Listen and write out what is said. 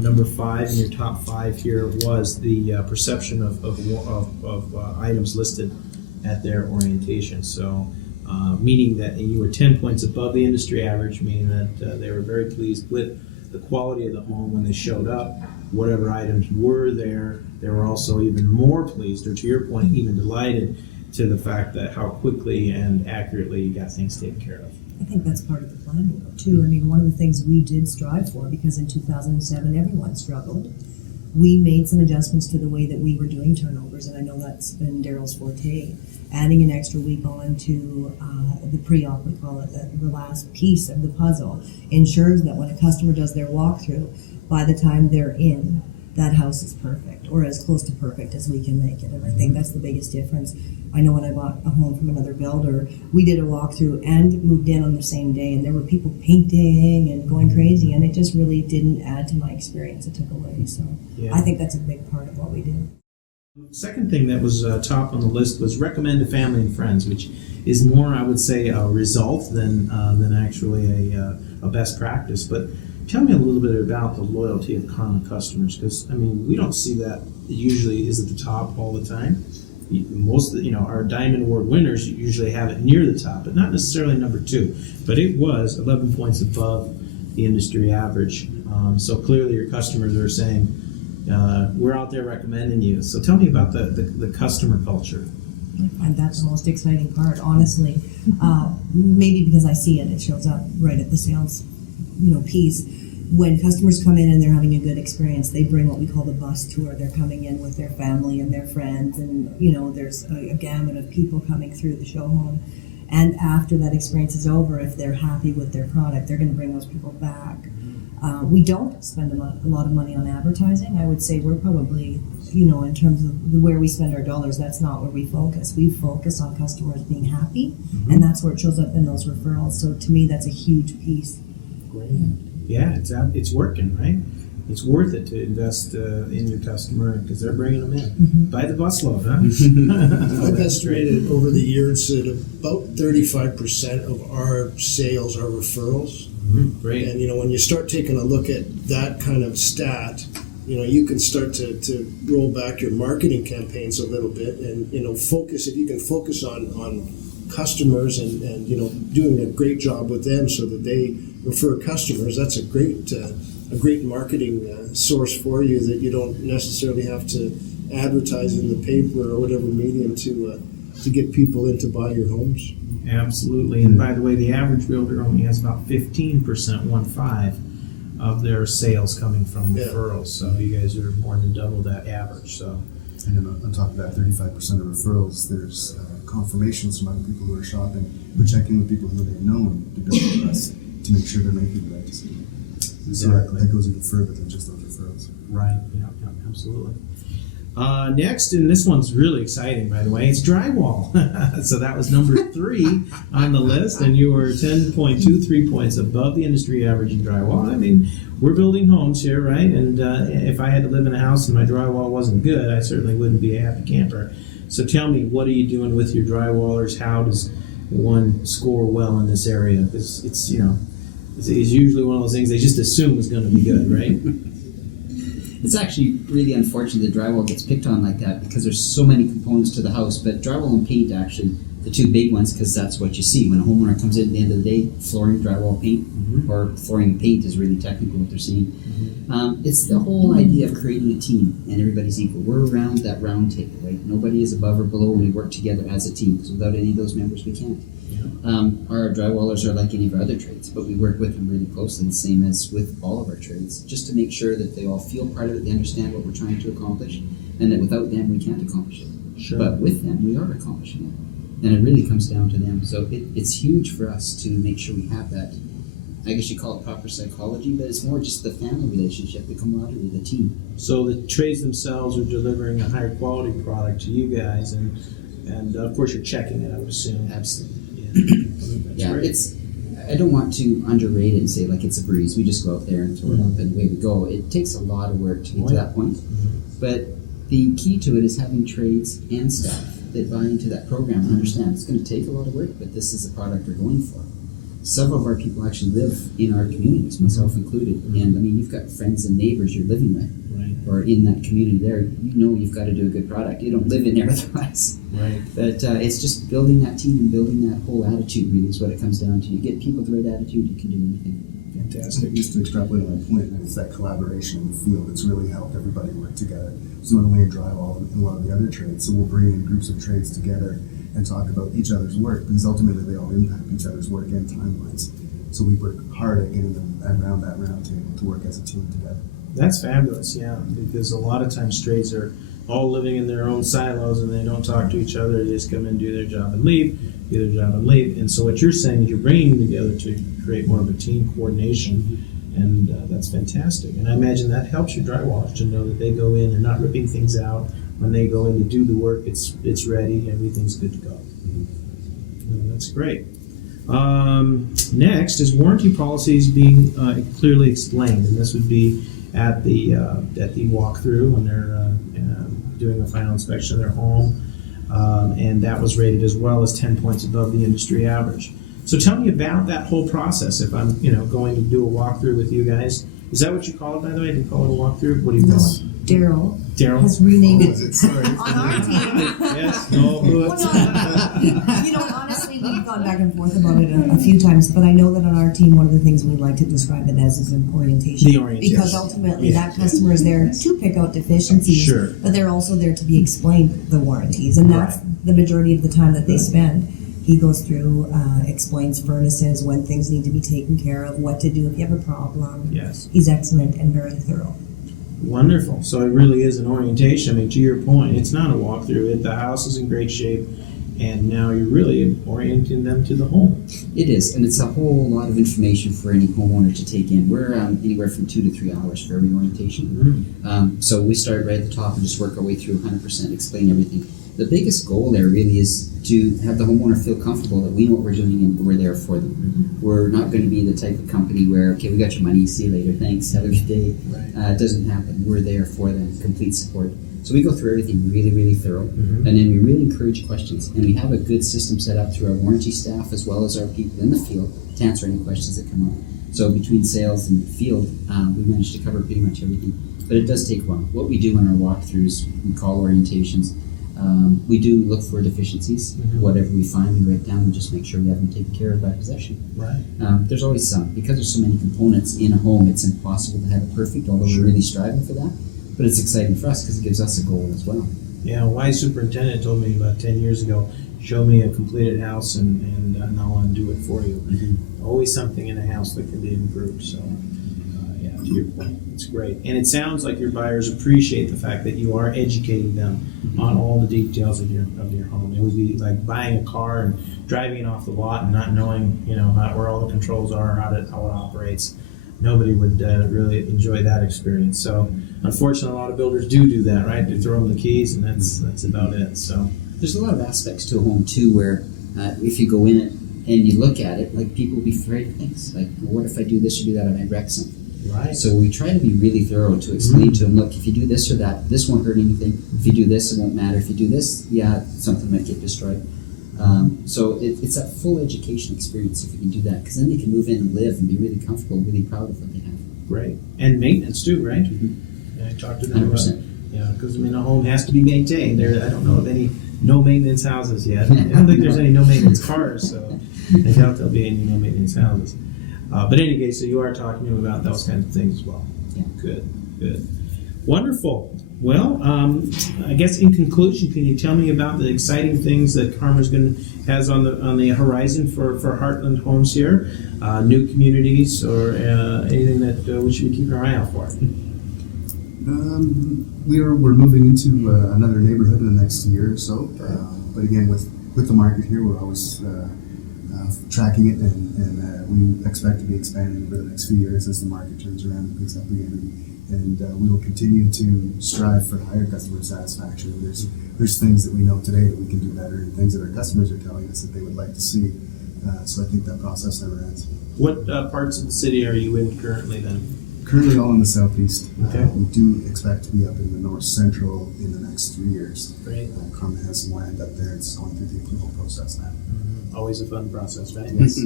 Number 5 in your top 5 here was the perception of items listed at their orientation. So, meaning that you were 10 points above the industry average, meaning that they were very pleased with the quality of the home when they showed up. Whatever items were there, they were also even more pleased, or to your point, even delighted to the fact that how quickly and accurately you got things taken care of. I think that's part of the plan, too. I mean, one of the things we did strive for, because in 2007 everyone struggled, we made some adjustments to the way that we were doing turnovers, and I know that's been Daryl's forte. Adding an extra week on to the pre-op, we call it, the last piece of the puzzle, ensures that when a customer does their walkthrough, by the time they're in, that house is perfect, or as close to perfect as we can make it. And I think that's the biggest difference. I know when I bought a home from another builder, we did a walkthrough and moved in on the same day, and there were people painting and going crazy, and it just really didn't add to my experience. It took away. So yeah. I think that's a big part of what we do. Second thing that was top on the list was recommend to family and friends, which is more, I would say, a result than actually a best practice. But tell me a little bit about the loyalty of Carma customers, because I mean, we don't see that it usually is at the top all the time. Most of our Diamond Award winners usually have it near the top, but not necessarily number 2. But it was 11 points above the industry average. So clearly, your customers are saying, we're out there recommending you. So tell me about the customer culture. I find that the most exciting part, honestly. Maybe because I see it shows up right at the sales, piece. When customers come in and they're having a good experience, they bring what we call the bus tour. They're coming in with their family and their friends, and there's a gamut of people coming through the show home. And after that experience is over, if they're happy with their product, they're going to bring those people back. We don't spend a lot of money on advertising. I would say we're probably, in terms of where we spend our dollars, that's not where we focus. We focus on customers being happy, and that's where it shows up in those referrals. So to me, that's a huge piece. Great. Yeah, it's working, right? It's worth it to invest in your customer because they're bringing them in. By the busload, huh? I've estimated over the years that about 35% of our sales are referrals. Great. And when you start taking a look at that kind of stat, you can start to roll back your marketing campaigns a little bit, and focus. If you can focus on customers and doing a great job with them so that they refer customers, that's a great marketing source for you that you don't necessarily have to advertise in the paper or whatever medium to get people in to buy your homes. Absolutely. And by the way, the average builder only has about 15%, 1.5, of their sales coming from referrals. So you guys are more than double that average. So, and then on top of that, 35% of referrals, there's confirmations from other people who are shopping. We're checking with people who they've known to build with us to make sure they're making the right decision. So that goes even further than just those referrals. Right. Yeah, absolutely. Next, and this one's really exciting, by the way, it's drywall. So that was number 3 on the list, and you were 10.23 points above the industry average in drywall. I mean, we're building homes here, right? And if I had to live in a house and my drywall wasn't good, I certainly wouldn't be a happy camper. So tell me, what are you doing with your drywallers? How does one score well in this area? Because it's usually one of those things they just assume is going to be good, right? It's actually really unfortunate that drywall gets picked on like that because there's so many components to the house. But drywall and paint, actually, the 2 big ones, because that's what you see. When a homeowner comes in at the end of the day, flooring, drywall, paint, or flooring and paint is really technical what they're seeing. It's the whole idea of creating a team and everybody's equal. We're around that round table, right? Nobody is above or below, and we work together as a team, because without any of those members, we can't. Our drywallers are like any of our other trades, but we work with them really closely, the same as with all of our trades, just to make sure that they all feel part of it, they understand what we're trying to accomplish, and that without them, we can't accomplish it. Sure. But with them, we are accomplishing it. And it really comes down to them. So it's huge for us to make sure we have that, I guess you call it proper psychology, but it's more just the family relationship, the camaraderie, the team. So the trades themselves are delivering a higher quality product to you guys, and of course you're checking it, I would assume. Absolutely. Yeah, I don't want to underrate it and say like it's a breeze. We just go out there and throw it up and away we go. It takes a lot of work to get to that point. But the key to it is having trades and staff that buy into that program and understand it's going to take a lot of work, but this is the product we're going for. several of our people actually live in our communities, myself included. And I mean, you've got friends and neighbors you're living with, Right. or in that community there. You know you've got to do a good product. You don't live in there otherwise. Right. But it's just building that team and building that whole attitude really is what it comes down to. You get people with the right attitude, you can do anything. Fantastic. Just to extrapolate on my point, it's that collaboration in the field that's really helped everybody work together. It's not only in drywall and a lot of the other trades, so we'll bring in groups of trades together and talk about each other's work, because ultimately they all impact each other's work and timelines. So we work hard at getting them around that round table to work as a team together. That's fabulous, yeah, because a lot of times trades are all living in their own silos and they don't talk to each other. They just come in, do their job and leave, do their job and leave. And so what you're saying is you're bringing them together to create more of a team coordination, and that's fantastic. And I imagine that helps your drywallers to know that they go in, they're not ripping things out. When they go in to do the work, it's ready, everything's good to go. That's great. Next is warranty policies being clearly explained, and this would be at the walkthrough when they're doing a final inspection of their home, and that was rated as well as 10 points above the industry average. So tell me about that whole process. If I'm going to do a walkthrough with you guys, is that what you call it, by the way? Do you call it a walkthrough? What do you call it? Daryl has Daryl? renamed it Sorry. on our team. Yes. No. Well, no, honestly, we've gone back and forth about it a few times, but I know that on our team, one of the things we like to describe it as is an orientation. The orientation. Because ultimately, that customer is there to pick out deficiencies, Sure. but they're also there to be explained the warranties, and that's the majority of the time that they spend. He goes through, explains furnaces, when things need to be taken care of, what to do if you have a problem. Yes. He's excellent and very thorough. Wonderful. So it really is an orientation. I mean, to your point, it's not a walkthrough. The house is in great shape, and now you're really orienting them to the home. It is, and it's a whole lot of information for any homeowner to take in. We're anywhere from 2 to 3 hours for every orientation. So we start right at the top and just work our way through 100%, explain everything. The biggest goal there really is to have the homeowner feel comfortable that we know what we're doing and we're there for them. We're not going to be the type of company where, okay, we got your money, see you later, thanks, have a good day. It doesn't happen. We're there for them, complete support. So we go through everything really, really thorough, and then we really encourage questions. And we have a good system set up through our warranty staff as well as our people in the field to answer any questions that come up. So between sales and field, we managed to cover pretty much everything. But it does take a while. what we do in our walkthroughs, we call orientations. We do look for deficiencies. Whatever we find, we write down and just make sure we have them taken care of by possession. Right. There's always some. Because there's so many components in a home, it's impossible to have it perfect, although we're really striving for that. But it's exciting for us because it gives us a goal as well. Yeah, a wise superintendent told me about 10 years ago, show me a completed house and I'll undo it for you. Always something in a house that can be improved. So, yeah, to your point, it's great. And it sounds like your buyers appreciate the fact that you are educating them on all the details of your home. It would be like buying a car and driving it off the lot and not knowing, where all the controls are, how it operates. Nobody would really enjoy that experience. So, unfortunately, a lot of builders do that, right? They throw them the keys, and that's about it. So, there's a lot of aspects to a home too, where if you go in it and you look at it, like people will be afraid of things. Like, well, what if I do this or do that and I wreck something? right. So we try to be really thorough to explain to them, look, if you do this or that, this won't hurt anything. If you do this, it won't matter. If you do this, yeah, something might get destroyed. So it's a full education experience if we can do that, because then they can move in and live and be really comfortable, really proud of what they have. Great. And maintenance too, right? Yeah, I talked to them about 100%. Yeah, because a home has to be maintained. I don't know of any no maintenance houses yet. I don't think there's any no maintenance cars, so I doubt there'll be any no maintenance houses. But in any case, so you are talking to them about those kinds of things as well. Yeah. Good. Wonderful. Well, I guess in conclusion, can you tell me about the exciting things that Carma's has on the horizon for Heartland Homes here? New communities or anything that we should be keeping our eye out for? We're moving into another neighborhood in the next year or so. But again, with the market here, we're always tracking it, and we expect to be expanding over the next few years as the market turns around and picks up again. And we will continue to strive for higher customer satisfaction. There's things that we know today that we can do better, and things that our customers are telling us that they would like to see. So I think that process never ends. What parts of the city are you in currently then? Currently all in the southeast. Okay. We do expect to be up in the north central in the next 3 years. Great. Carma has some land up there. It's going through the approval process now. Always a fun process, right? Yes.